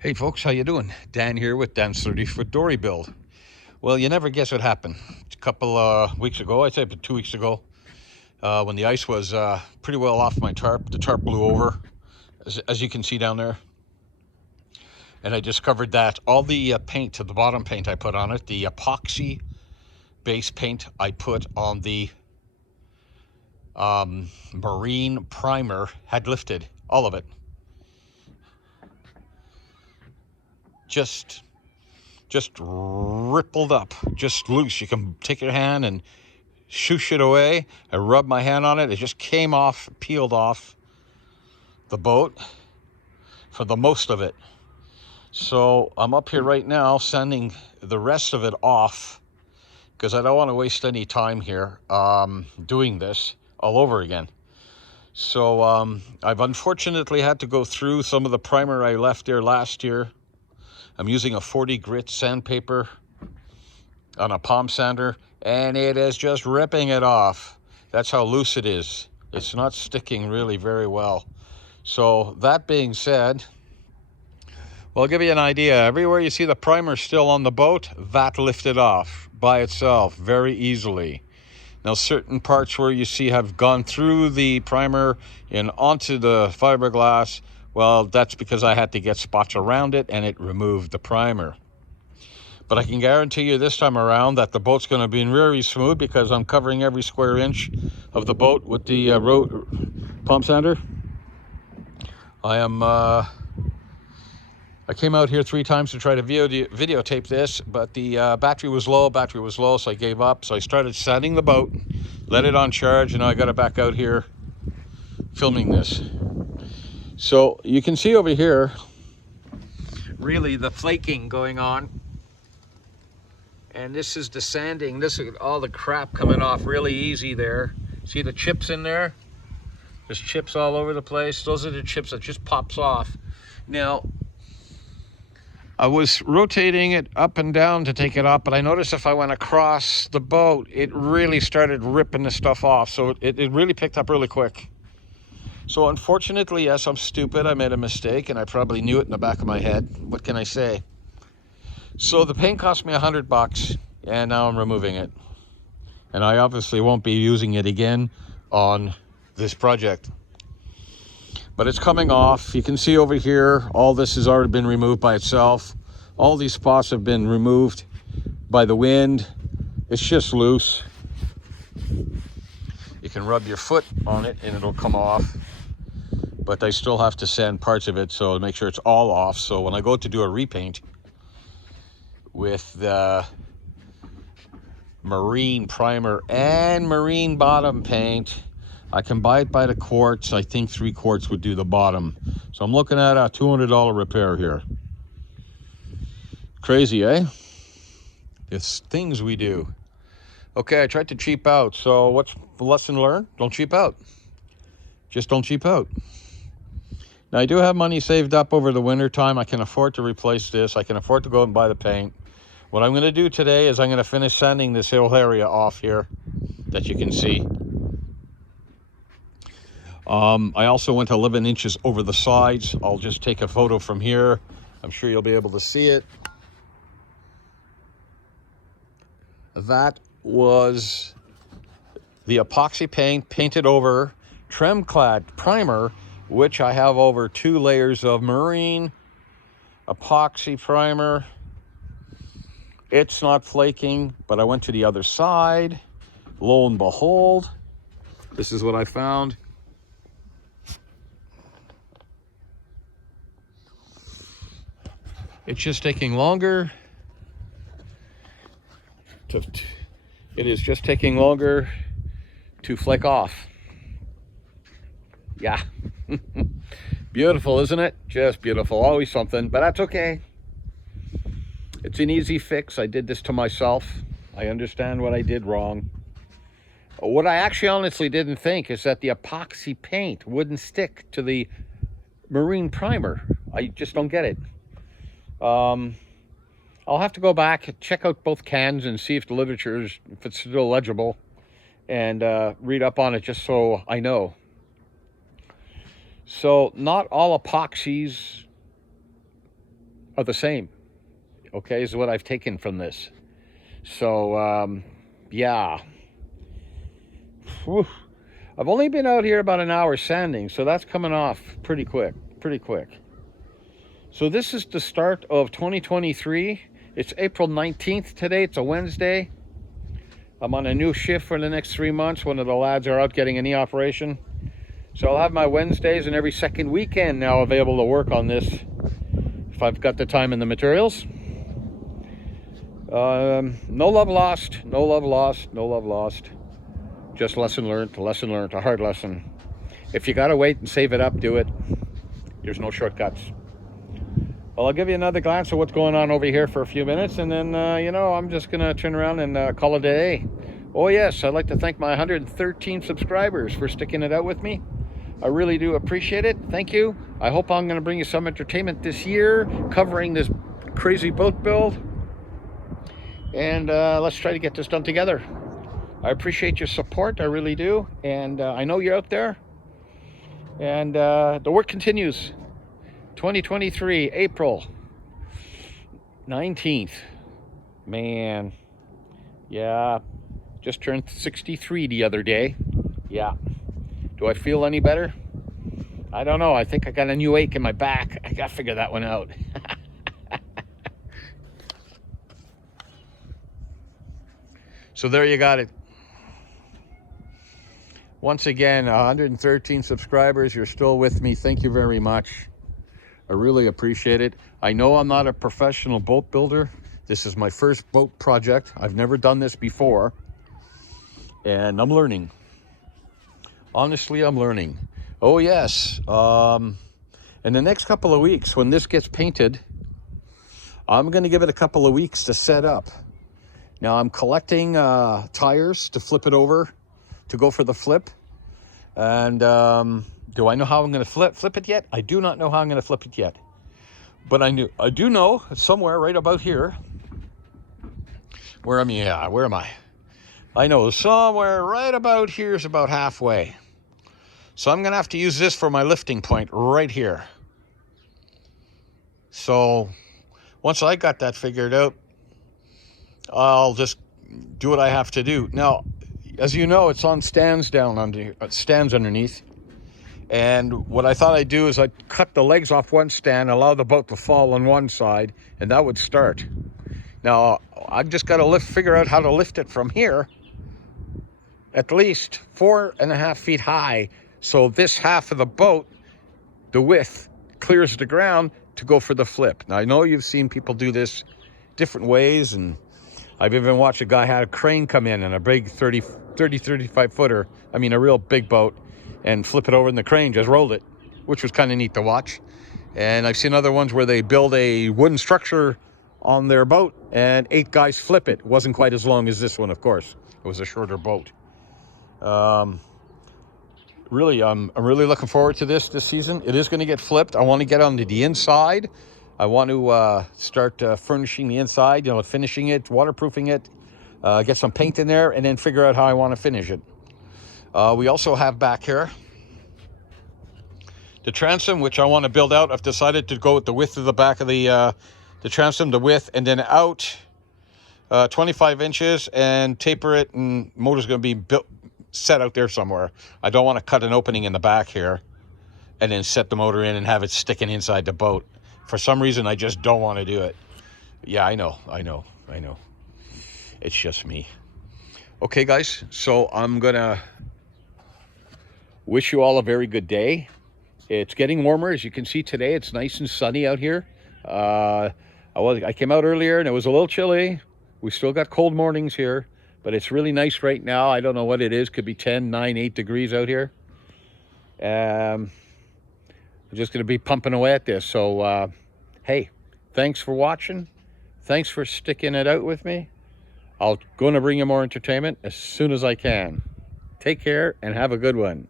Hey folks, how you doing? Dan here with Dan's 30-foot dory build. Well, you never guess what happened. A couple weeks ago, I'd say 2 weeks ago, when the ice was pretty well off my tarp, the tarp blew over, as you can see down there. And I discovered that all the paint, the bottom paint I put on it, the epoxy base paint I put on the marine primer had lifted, all of it. Just rippled up, just loose. You can take your hand and shoosh it away. I rubbed my hand on it. It just came off, peeled off the boat for the most of it. So I'm up here right now sanding the rest of it off because I don't want to waste any time here doing this all over again. So I've unfortunately had to go through some of the primer I left there last year. I'm using a 40 grit sandpaper on a palm sander, and it is just ripping it off. That's how loose it is. It's not sticking really very well. So that being said, well, I'll give you an idea. Everywhere you see the primer still on the boat, that lifted off by itself very easily. Now, certain parts where you see have gone through the primer and onto the fiberglass, well, that's because I had to get spots around it and it removed the primer. But I can guarantee you this time around that the boat's going to be very smooth because I'm covering every square inch of the boat with the palm sander. I came out here 3 times to try to videotape this, but the battery was low, so I gave up. So I started sanding the boat, let it on charge, and now I got it back out here filming this. So you can see over here, really the flaking going on. And this is the sanding. This is all the crap coming off really easy there. See the chips in there? There's chips all over the place. Those are the chips that just pops off. Now, I was rotating it up and down to take it off, but I noticed if I went across the boat, it really started ripping the stuff off. So it really picked up really quick. So unfortunately, yes, I'm stupid. I made a mistake, and I probably knew it in the back of my head. What can I say? So the paint cost me $100, and now I'm removing it. And I obviously won't be using it again on this project. But it's coming off. You can see over here, all this has already been removed by itself. All these spots have been removed by the wind. It's just loose. You can rub your foot on it and it'll come off. But I still have to sand parts of it, so to make sure it's all off. So when I go to do a repaint with the marine primer and marine bottom paint, I can buy it by the quarts. I think 3 quarts would do the bottom. So I'm looking at a $200 repair here. Crazy, eh? It's things we do. Okay, I tried to cheap out. So what's the lesson learned? Don't cheap out. Just don't cheap out. Now, I do have money saved up over the winter time. I can afford to replace this. I can afford to go and buy the paint. What I'm going to do today is I'm going to finish sanding this whole area off here that you can see. I also went 11 inches over the sides. I'll just take a photo from here. I'm sure you'll be able to see it. That was the epoxy paint painted over Tremclad primer, which I have over 2 layers of marine epoxy primer. It's not flaking, but I went to the other side. Lo and behold, this is what I found. It's just taking longer. It is just taking longer to flake off. Yeah. Beautiful, isn't it? Just beautiful. Always something, but that's okay. It's an easy fix. I did this to myself. I understand what I did wrong. What I actually honestly didn't think is that the epoxy paint wouldn't stick to the marine primer. I just don't get it. I'll have to go back, check out both cans and see if the literature is, if it's still legible, and read up on it just so I know. So not all epoxies are the same. Okay, is what I've taken from this. So, yeah. Whew. I've only been out here about an hour sanding, so that's coming off pretty quick, So this is the start of 2023. It's April 19th today. It's a Wednesday. I'm on a new shift for the next 3 months. One of the lads are out getting a knee operation. So I'll have my Wednesdays and every second weekend now available to work on this if I've got the time and the materials. No love lost, no love lost, no love lost. Just lesson learned, a hard lesson. If you gotta wait and save it up, do it. There's no shortcuts. Well, I'll give you another glance at what's going on over here for a few minutes, and then, you know, I'm just gonna turn around and call it a day. Oh yes, I'd like to thank my 113 subscribers for sticking it out with me. I really do appreciate it. Thank you. I hope I'm gonna bring you some entertainment this year, covering this crazy boat build. And let's try to get this done together. I appreciate your support, I really do. And I know you're out there. And the work continues. 2023, April 19th. Man, yeah, just turned 63 the other day. Yeah. Do I feel any better? I don't know. I think I got a new ache in my back. I gotta figure that one out. So there you got it. Once again, 113 subscribers. You're still with me. Thank you very much. I really appreciate it. I know I'm not a professional boat builder. This is my first boat project. I've never done this before. And I'm learning. Honestly, I'm learning. Oh, yes. In the next couple of weeks, when this gets painted, I'm going to give it a couple of weeks to set up. Now, I'm collecting tires to flip it over, to go for the flip. And do I know how I'm going to flip it yet? I do not know how I'm going to flip it yet. But I do know somewhere right about here. Where am I? Yeah, where am I? I know somewhere right about here is about halfway. So I'm going to have to use this for my lifting point right here. So once I got that figured out, I'll just do what I have to do. Now, as you know, it's on stands stands underneath. And what I thought I'd do is I'd cut the legs off one stand, allow the boat to fall on one side, and that would start. Now, I've just got to figure out how to lift it from here, at least 4.5 feet high, so this half of the boat, the width, clears the ground to go for the flip. Now, I know you've seen people do this different ways, and I've even watched a guy had a crane come in and a big 35 footer, I mean a real big boat, and flip it over in the crane, just rolled it, which was kind of neat to watch. And I've seen other ones where they build a wooden structure on their boat and 8 guys flip it. It wasn't quite as long as this one, of course. It was a shorter boat. Really, I'm really looking forward to this season. It is going to get flipped. I want to get onto the inside. I want to start furnishing the inside, you know, finishing it, waterproofing it, get some paint in there, and then figure out how I want to finish it. We also have back here the transom, which I want to build out. I've decided to go with the width of the back of the transom, the width, and then out 25 inches and taper it, and motor's going to be set out there somewhere. I don't want to cut an opening in the back here and then set the motor in and have it sticking inside the boat. For some reason, I just don't want to do it. Yeah, I know. It's just me. Okay, guys, so I'm going to wish you all a very good day. It's getting warmer. As you can see today, it's nice and sunny out here. I came out earlier and it was a little chilly. We still got cold mornings here, but it's really nice right now. I don't know what it is. Could be 10, 9, 8 degrees out here. I'm just going to be pumping away at this. So, hey, thanks for watching. Thanks for sticking it out with me. I'm going to bring you more entertainment as soon as I can. Take care and have a good one.